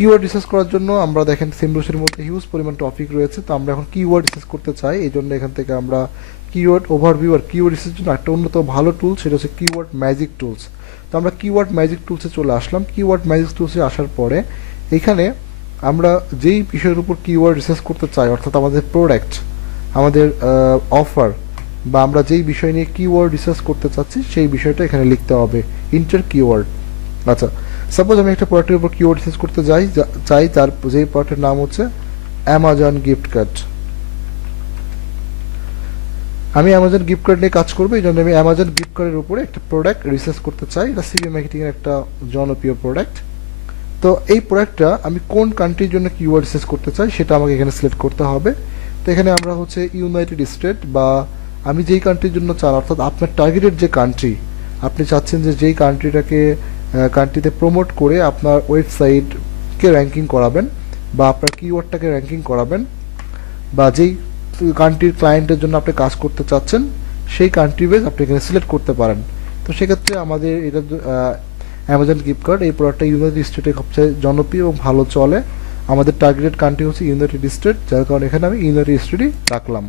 Keyword research করার জন্য আমরা দেখেন সেমরুশের মধ্যে হিউজ পরিমাণ টপিক রয়েছে। তো আমরা এখন কিওয়ার্ড রিসার্চ করতে চাই, এই জন্য এখান থেকে আমরা কিওয়ার্ড ওভারভিউ আর কিওয়ার্ড রিসার্চের জন্য একটা উন্নত ভালো টুল, সেটা হচ্ছে কিওয়ার্ড ম্যাজিক টুলস। তো আমরা কিওয়ার্ড ম্যাজিক টুলসে চলে আসলাম। কিওয়ার্ড ম্যাজিক টুলসে আসার পরে এখানে আমরা যেই বিষয়ের উপর কিওয়ার্ড রিসার্চ করতে চাই, অর্থাৎ আমাদের প্রোডাক্ট, আমাদের অফার, বা আমরা যেই বিষয় নিয়ে কিওয়ার্ড রিসার্চ করতে চাচ্ছি সেই বিষয়টা এখানে লিখতে হবে, ইন্টার কিওয়ার্ড। আচ্ছা, সাপোজ আমি একটা প্রোডাক্টের উপর কিওয়ার্ড রিসার্চ করতে চাই, তার যেই প্রোডাক্টের নাম হচ্ছে অ্যামাজন গিফট কার্ড। আমি অ্যামাজন গিফট কার্ড নিয়ে কাজ করবো, এই জন্য আমি অ্যামাজন গিফট কার্ডের উপরে একটা প্রোডাক্ট রিসার্চ করতে চাই। এটা সিবি মার্কেটিং এর একটা জনপ্রিয় প্রোডাক্ট। তো এই প্রোডাক্টটা আমি কোন কান্ট্রির জন্য কিওয়ার্ড রিসার্চ করতে চাই সেটা আমাকে এখানে সিলেক্ট করতে হবে। তো এখানে আমরা হচ্ছে ইউনাইটেড স্টেট, বা আমি যেই কান্ট্রির জন্য চান, অর্থাৎ আপনার টার্গেটেড যে কান্ট্রি, আপনি চাচ্ছেন যে যেই কান্ট্রিতে প্রমোট করে আপনার ওয়েবসাইটকে র্যাঙ্কিং করাবেন, বা আপনার কিওয়ার্ডটাকে র্যাঙ্কিং করাবেন, বা যেই কান্ট্রির ক্লায়েন্টের জন্য আপনি কাজ করতে চাচ্ছেন সেই কান্ট্রি বেস আপনি এখানে সিলেক্ট করতে পারেন। তো সেক্ষেত্রে আমাদের এটা অ্যামাজন গিফট কার্ড, এই প্রোডাক্টটা ইউনাইটেড স্টেটে সবচেয়ে জনপ্রিয় এবং ভালো চলে। আমাদের টার্গেটেড কান্ট্রি হচ্ছে ইউনাইটেড স্টেট, যার কারণে এখানে আমি ইউনাইটেড স্টেটই রাখলাম।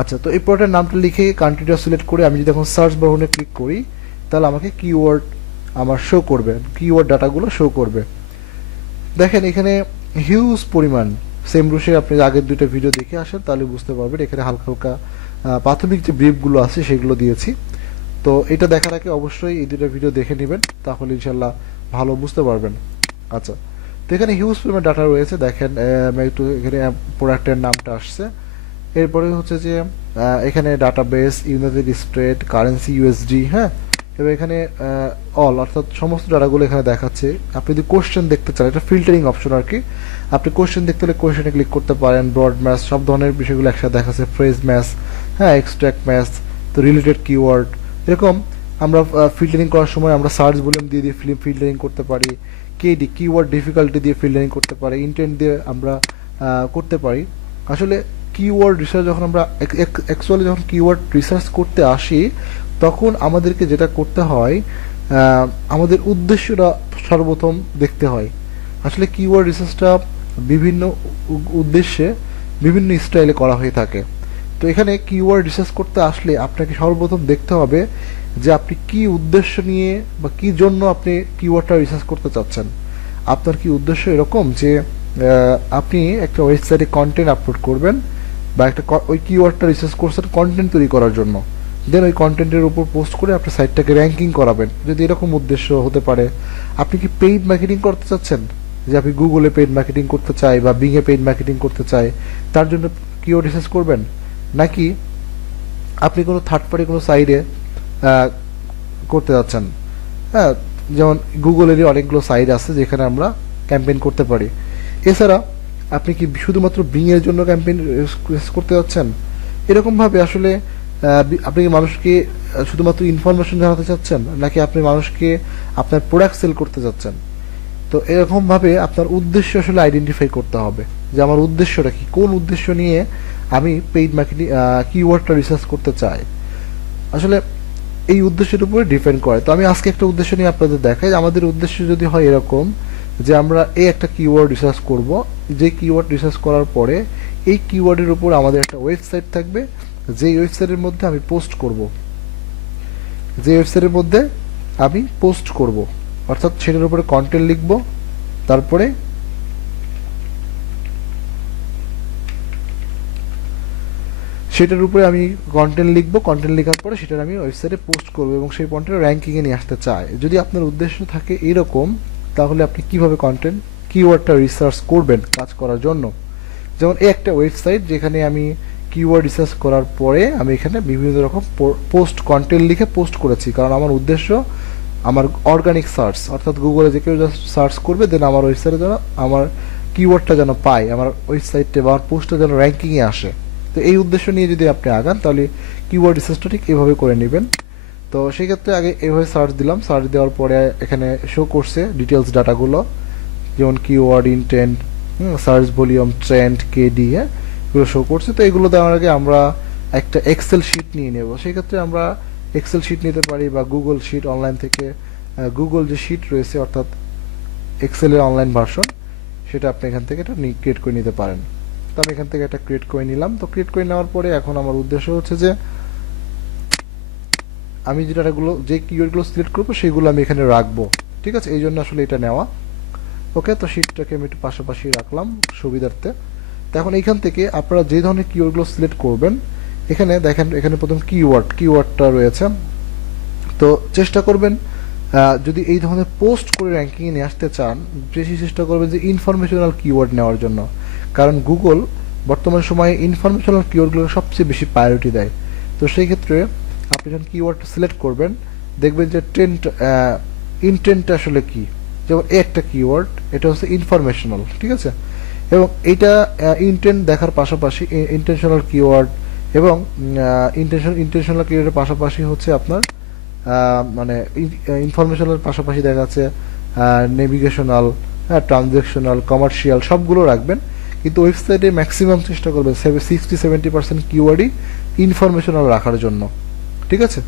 আচ্ছা, তো এই প্রোডাক্টের নামটা লিখে কান্ট্রিটা সিলেক্ট করে আমি যদি এখন সার্চ বাটনে ক্লিক করি, তাহলে আমাকে কিওয়ার্ড আমার শো করবে, কিওয়ার্ড ডাটাগুলো শো করবে। দেখেন এখানে হিউজ পরিমাণ সেমরুশে, আপনি আগের দুইটা ভিডিও দেখে আসেন তাহলে বুঝতে পারবেন। এখানে হালকা হালকা প্রাথমিক যে ব্রিফগুলো আছে সেগুলো দিয়েছি। তো এটা দেখার আগে অবশ্যই এই দুটো ভিডিও দেখে নেবেন, তাহলে ইনশাল্লাহ ভালো বুঝতে পারবেন। আচ্ছা, তো এখানে হিউজ পরিমাণ ডাটা রয়েছে। দেখেন আমি একটু এখানে প্রোডাক্টের নামটা আসছে, এরপরে হচ্ছে যে এখানে database, United state, currency USD, হ্যাঁ, এবং এখানে অল অর্থাৎ সমস্ত ডাটাগুলো এখানে দেখাচ্ছে। আপনি যদি কোশ্চেন দেখতে চান, এটা ফিল্টারিং অপশন আর কি, আপনি কোশ্চেন দেখতে হলে কোশ্চেনে ক্লিক করতে পারেন। ব্রড ম্যাচ, সব ধরনের বিষয়গুলো একসাথে দেখাচ্ছে। ফ্রেজ ম্যাচ, হ্যাঁ, এক্সট্রাক্ট ম্যাচ, তো রিলেটেড কিওয়ার্ড, এরকম আমরা ফিল্টারিং করার সময় আমরা সার্চ ভলিউম দিয়ে দিয়ে ফিল্টারিং করতে পারি, কেডি কিওয়ার্ড ডিফিকাল্টি দিয়ে ফিল্টারিং করতে পারি, ইন্টেন্ট দিয়ে আমরা করতে পারি। আসলে কিওয়ার্ড রিসার্চ যখন আমরা অ্যাকচুয়ালি যখন কিওয়ার্ড রিসার্চ করতে আসি, তখন আমাদেরকে যেটা করতে হয়, আমাদের উদ্দেশ্যটা সর্বপ্রথম দেখতে হয়। আসলে কিওয়ার্ড রিসার্চটা বিভিন্ন উদ্দেশ্যে বিভিন্ন স্টাইলে করা হয়ে থাকে। তো এখানে কিওয়ার্ড রিসার্চ করতে আসলে আপনাকে সর্বপ্রথম দেখতে হবে যে আপনি কি উদ্দেশ্য নিয়ে বা কি জন্য আপনি কিওয়ার্ডটা রিসার্চ করতে চাচ্ছেন। আপনার কি উদ্দেশ্য এরকম যে আপনি একটা ওয়েবসাইটে কন্টেন্ট আপলোড করবেন, বা একটা ওই কিওয়ার্ডটা রিসার্চ করছেন কন্টেন্ট তৈরি করার জন্য, দেন ওই কন্টেন্টের উপর পোস্ট করে আপনার সাইটটাকে র্যাঙ্কিং করাবেন, যদি এরকম উদ্দেশ্য হতে পারে। আপনি কি পেইড মার্কেটিং করতে চাচ্ছেন, যে আপনি গুগলে পেইড মার্কেটিং করতে চাই বা বিংয়ে পেইড মার্কেটিং করতে চাই, তার জন্য কিওয়ার্ড রিসার্চ করবেন, নাকি আপনি কোনো থার্ড পার্টি কোনো সাইডে করতে যাচ্ছেন। হ্যাঁ, যেমন গুগলেরই অনেকগুলো সাইট আছে যেখানে আমরা ক্যাম্পেইন করতে পারি। এছাড়া আপনি কি শুধুমাত্র বিং এর জন্য ক্যাম্পেইন করতে যাচ্ছেন, এরকমভাবে আসলে আপনি কি মানুষকে শুধুমাত্র ইনফরমেশন জানাতে চাচ্ছেন, নাকি আপনি মানুষকে আপনার প্রোডাক্ট সেল করতে যাচ্ছেন। তো এরকমভাবে আপনার উদ্দেশ্য আসলে আইডেন্টিফাই করতে হবে যে আমার উদ্দেশ্যটা কি, কোন উদ্দেশ্য নিয়ে আমি পেইড মার্কেটিং কিওয়ার্ডটা রিসার্চ করতে চাই। আসলে এই উদ্দেশ্যের উপরে ডিপেন্ড করে। তো আমি আজকে একটা উদ্দেশ্য নিয়ে আপনাদের দেখাই। আমাদের উদ্দেশ্য যদি হয় এরকম যে আমরা এই একটা কিওয়ার্ড রিসার্চ করব, যে কিওয়ার্ড রিসার্চ করার পরে এই কিওয়ার্ডের উপর আমাদের একটা ওয়েবসাইট থাকবে, যেই ওয়েবসাইটের মধ্যে আমি পোস্ট করব, অর্থাৎ সেটার উপরে কন্টেন্ট লিখব, তারপরে সেটার উপরে আমি কন্টেন্ট লেখার পরে সেটার আমি ওয়েবসাইটে পোস্ট করব এবং সেই কন্টেন্ট র্যাঙ্কিংয়ে নিয়ে আসতে চাই। যদি আপনার উদ্দেশ্য থাকে এরকম, তাহলে আপনি কিভাবে কিওয়ার্ডটা রিসার্চ করবেন কাজ করার জন্য। যেমন এই একটা ওয়েবসাইট যেখানে আমি কিওয়ার্ড রিসার্চ করার পরে আমি এখানে বিভিন্ন রকম কন্টেন্ট লিখে পোস্ট করেছি, কারণ আমার উদ্দেশ্য আমার অর্গানিক সার্চ, অর্থাৎ গুগলে যে কেউ জাস্ট সার্চ করবে, দেন আমার ওয়েবসাইটে যেন আমার কিওয়ার্ডটা যেন পায়, আমার ওয়েবসাইটে বা আমার পোস্টটা যেন র্যাঙ্কিংয়ে আসে। তো এই উদ্দেশ্য নিয়ে যদি আপনি আগান, তাহলে কিওয়ার্ড রিসার্চটা ঠিক এভাবে করে নেবেন। তো সেক্ষেত্রে আগে এভাবে সার্চ দিলাম, সার্চ দেওয়ার পরে এখানে শো করছে ডিটেলস ডাটাগুলো, যেমন keyword intent, search volume, trend, KD, এগুলো শো করছে। তো এগুলো দেওয়ার আগে আমরা একটা এক্সেল শিট নিয়ে নেব। সেক্ষেত্রে আমরা এক্সেল শিট নিতে পারি, বা গুগল শিট অনলাইন থেকে গুগল যে শিট রয়েছে, অর্থাৎ এক্সেলের অনলাইন ভার্সন, সেটা আপনি এখান থেকে এটা ক্রিয়েট করে নিতে পারেন। তো আমি এখান থেকে এটা ক্রিয়েট করে নিলাম। তো ক্রিয়েট করে নেওয়ার পরে এখন আমার উদ্দেশ্য হচ্ছে যে আমি যে কিওয়ার্ডগুলো সিলেক্ট করবো সেগুলো আমি এখানে রাখবো। ঠিক আছে, এই জন্য আসলে এটা নেওয়া। ওকে, তো শিটটাকে আমি একটু পাশাপাশি রাখলাম সুবিধার্থে। তো এখন এইখান থেকে আপনারা যে ধরনের কিওয়ার্ডগুলো সিলেক্ট করবেন, এখানে দেখেন এখানে প্রথম কিওয়ার্ডটা রয়েছে। তো চেষ্টা করবেন যদি এই ধরনের পোস্ট করে র্যাঙ্কিংয়ে নিয়ে আসতে চান, বেশি চেষ্টা করবেন যে ইনফরমেশনাল কিওয়ার্ড নেওয়ার জন্য, কারণ গুগল বর্তমান সময়ে ইনফরমেশনাল কিওয়ার্ডগুলোকে সবচেয়ে বেশি প্রায়োরিটি দেয়। তো সেই ক্ষেত্রে আপনি যখন কিওয়ার্ড সিলেক্ট করবেন, দেখবেন যে ইনটেন্টটা আসলে কি। যেমন একটা কিওয়ার্ড, এটা হচ্ছে ইনফরমেশনাল, ঠিক আছে, এবং এইটা ইনটেন্ট দেখার পাশাপাশি ইন্টেনশনাল কিওয়ার্ড এবং ইন্টেনশনাল কিওয়ার্ডের পাশাপাশি হচ্ছে আপনার মানে ইনফরমেশনাল পাশাপাশি দেখা যাচ্ছে নেভিগেশনাল, ট্রানজ্যাকশনাল, কমার্শিয়াল সবগুলো রাখবেন। কিন্তু ওয়েবসাইটে ম্যাক্সিমাম চেষ্টা করবেন 60-70% কিওয়ার্ডই ইনফরমেশনাল রাখার জন্য। ঠিক আছে,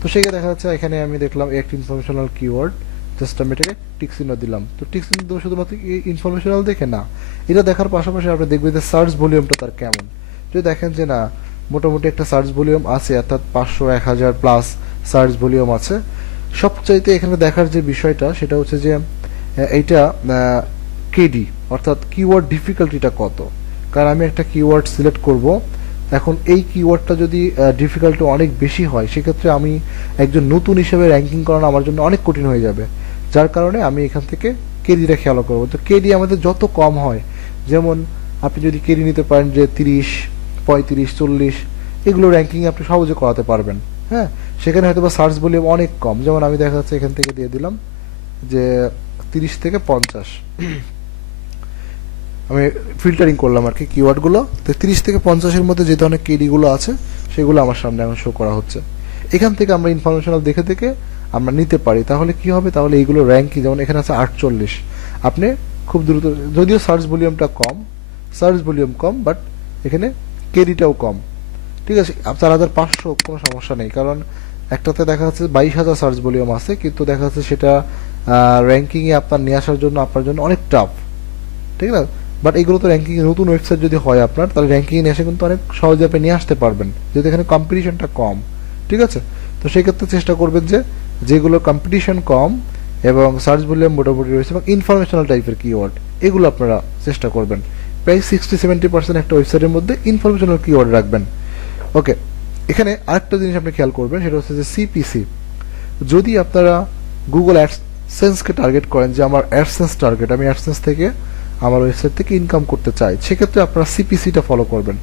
তো সেখানে দেখা যাচ্ছে এখানে আমি দেখলাম একটা ইনফরমেশনাল কিওয়ার্ড, জাস্ট আমি এটাকে টিক চিহ্ন দিলাম। তো টিক চিহ্ন দেবো শুধুমাত্র ইনফরমেশনাল দেখে না, এটা দেখার পাশাপাশি আপনি দেখবেন যে সার্চ ভলিউমটা তার কেমন। যদি দেখেন যে না মোটামুটি একটা সার্চ ভলিউম আছে, অর্থাৎ 500-1000 প্লাস সার্চ ভলিউম আছে, সবচাইতে এখানে দেখার যে বিষয়টা সেটা হচ্ছে যে এইটা কেডি অর্থাৎ কিওয়ার্ড ডিফিকাল্টিটা কত। কারণ আমি একটা কিওয়ার্ড সিলেক্ট করব, এখন এই কিওয়ার্ডটা যদি ডিফিকাল্টি অনেক বেশি হয়, সেক্ষেত্রে আমি একজন নতুন হিসেবে র্যাঙ্কিং করানো আমার জন্য অনেক কঠিন হয়ে যাবে। যার কারণে আমি এখান থেকে কেডিটা খেয়াল করবো। তো কেডি আমাদের যত কম হয়, যেমন আপনি যদি কেডি নিতে পারেন যে 30, 35, 40, এগুলো র্যাঙ্কিং আপনি সহজে করাতে পারবেন। হ্যাঁ, সেখানে হয়তো বা সার্চ ভলিউম অনেক কম, যেমন আমি দেখা যাচ্ছে এখান থেকে দিয়ে দিলাম যে 30 থেকে 50, আমি ফিল্টারিং করলাম আর কি কিওয়ার্ডগুলো। তো 30 থেকে 50-এর মধ্যে যে ধরনের কেডিগুলো আছে সেগুলো আমার সামনে এখন শো করা হচ্ছে। এখান থেকে আমরা ইনফরমেশনাল দেখে দেখে আমরা নিতে পারি। তাহলে কি হবে, তাহলে এইগুলো র্যাঙ্কিং, যেমন এখানে আছে 48, আপনি খুব দ্রুত, যদিও সার্চ ভলিউম কম, বাট এখানে কেডিটাও কম। ঠিক আছে, 4500 কোনো সমস্যা নেই, কারণ একটাতে দেখা যাচ্ছে 22,000 সার্চ ভলিউম আছে, কিন্তু দেখা যাচ্ছে সেটা র্যাঙ্কিংয়ে আপনার নিয়ে আসার জন্য আপনার জন্য অনেক টাফ। ঠিক না, বাট এগুলো তো র্যাঙ্কিং, নতুন ওয়েবসাইট যদি হয় আপনার, তাহলে র্যাঙ্কিংয়ে নিয়ে এসে কিন্তু অনেক সহজে আপনি নিয়ে আসতে পারবেন, যেহেতু এখানে কম্পিটিশনটা কম। ঠিক আছে, তো সেই ক্ষেত্রে চেষ্টা করবেন যে যেগুলো কম্পিটিশন কম এবং সার্চ ভলিউম মোটামুটি রয়েছে এবং ইনফরমেশনাল টাইপের কিওয়ার্ড, এগুলো আপনারা চেষ্টা করবেন। প্রায় 60-70% একটা ওয়েবসাইটের মধ্যে ইনফরমেশনাল কিওয়ার্ড রাখবেন। ওকে, এখানে আরেকটা জিনিস আপনি খেয়াল করবেন, সেটা হচ্ছে যে সিপিসি। যদি আপনারা গুগল অ্যাডসেন্সকে টার্গেট করেন, যে আমার অ্যাডসেন্স টার্গেট, আমি অ্যাডসেন্স থেকে আমার ওয়েবসাইট থেকে ইনকাম করতে চাই, সেক্ষেত্রে আপনারা সিপিসিটা ফলো করবেন।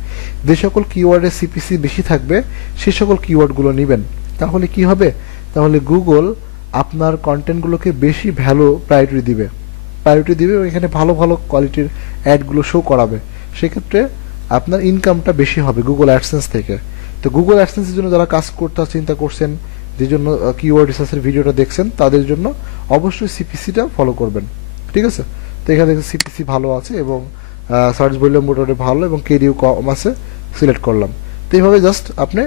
যে সকল কিওয়ার্ডে সিপিসি বেশি থাকবে সে সকল কিওয়ার্ডগুলো নেবেন। তাহলে কি হবে, তাহলে গুগল আপনার কন্টেন্টগুলোকে বেশি প্রায়োরিটি দিবে এবং এখানে ভালো ভালো কোয়ালিটির অ্যাডগুলো শো করাবে। সেক্ষেত্রে আপনার ইনকামটা বেশি হবে গুগল অ্যাডসেন্স থেকে। তো গুগল অ্যাডসেন্সের জন্য যারা কাজ করতে চিন্তা করছেন, যে জন্য কিওয়ার্ড রিসার্চের ভিডিওটা দেখছেন, তাদের জন্য অবশ্যই সিপিসিটা ফলো করবেন। ঠিক আছে, তো এখানে সিপিসি ভালো আছে এবং সার্চ ভলিউম মোটামুটি ভালো এবং কেডিও কম আছে, সিলেক্ট করলাম। তো এইভাবে জাস্ট আপনি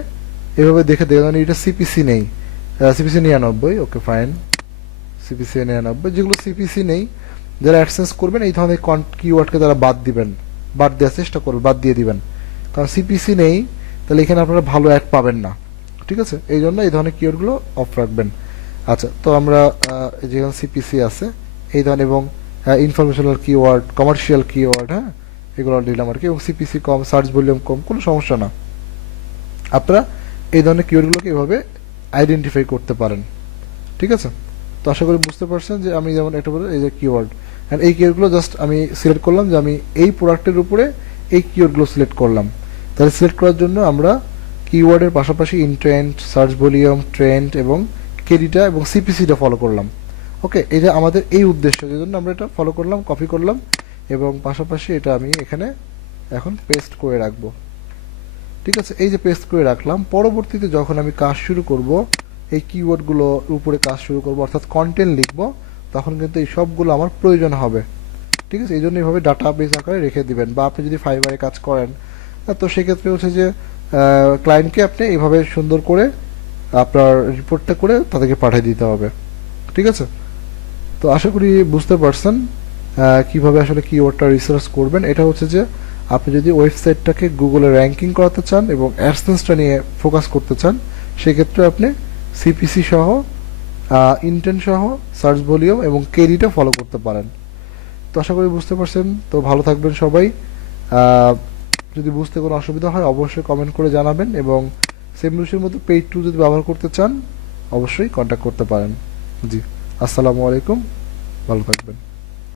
এভাবে দেখে দেখবেন এটা সিপিসি নেই, সিপিসি 99, ওকে ফাইন, সিপিসি 99। যেগুলো সিপিসি নেই, যারা অ্যাডসেন্স করবেন এই ধরনের কিওয়ার্ডকে তারা বাদ দেওয়ার চেষ্টা করবেন, বাদ দিয়ে দিবেন, কারণ সিপিসি নেই, তাহলে এখানে আপনারা ভালো অ্যাড পাবেন না। ঠিক আছে, এই জন্য এই ধরনের কিওয়ার্ডগুলো অফ রাখবেন। আচ্ছা, তো আমরা যেখানে সিপিসি আছে এই ধরনের এবং ইনফরমেশনাল কিওয়ার্ড, কমার্শিয়াল কিওয়ার্ড, হ্যাঁ, এগুলো দিলাম আর কি, এবং সিপিসি কম, সার্চ ভলিউম কম, কোনো সমস্যা না। আপনারা এই ধরনের কিওয়ার্ডগুলোকে এভাবে আইডেন্টিফাই করতে পারেন। ঠিক আছে, তো আশা করি বুঝতে পারছেন যে আমি যেমন একটা বলে এই যে কিওয়ার্ড, অ্যান্ড এই কিওয়ার্ডগুলো জাস্ট আমি সিলেক্ট করলাম যে আমি এই প্রোডাক্টের উপরে এই কিওয়ার্ডগুলো সিলেক্ট করলাম। তাহলে সিলেক্ট করার জন্য আমরা কিওয়ার্ডের পাশাপাশি ইন্টেন্ট, সার্চ ভলিউম, ট্রেন্ড এবং কেডিটা এবং সিপিসিটা ফলো করলাম। ওকে, এটা আমাদের এই উদ্দেশ্য, যে জন্য আমরা এটা ফলো করলাম, কপি করলাম এবং পাশাপাশি এটা আমি এখানে এখন পেস্ট করে রাখবো। ঠিক আছে, এই যে পেস্ট করে রাখলাম, পরবর্তীতে যখন আমি কাজ শুরু করব, এই কিওয়ার্ডগুলোর উপরে কাজ শুরু করব, অর্থাৎ কন্টেন্ট লিখব, তখন কিন্তু এই সবগুলো আমার প্রয়োজন হবে। ঠিক আছে, এই জন্য এইভাবে ডাটাবেস আকারে রেখে দিবেন। বা আপনি যদি ফাইবারে কাজ করেন, তো সেক্ষেত্রে হচ্ছে যে ক্লায়েন্টকে আপনি এইভাবে সুন্দর করে আপনার রিপোর্টটা করে তাদেরকে পাঠিয়ে দিতে হবে। ঠিক আছে, তো আশা করি বুঝতে পারছেন। কিভাবে আসলে কিওয়ার্ডটা রিসার্চ করবেন, এটা হচ্ছে যে আপনি যদি ওয়েবসাইটটাকে গুগলে র্যাঙ্কিং করাতে চান এবং অ্যাডসেন্সটা নিয়ে ফোকাস করতে চান, সেক্ষেত্রে আপনি সিপিসি সহ, ইন্টেন্ট সহ, সার্চ ভলিউম এবং কেডিটা ফলো করতে পারেন। তো আশা করি বুঝতে পারছেন। তো ভালো থাকবেন সবাই। যদি বুঝতে কোনো অসুবিধা হয় অবশ্যই কমেন্ট করে জানাবেন, এবং সেমরুশের মতো পেইড টুল যদি ব্যবহার করতে চান অবশ্যই কন্ট্যাক্ট করতে পারেন। জি, আসসালামু আলাইকুম, ভালো থাকবেন।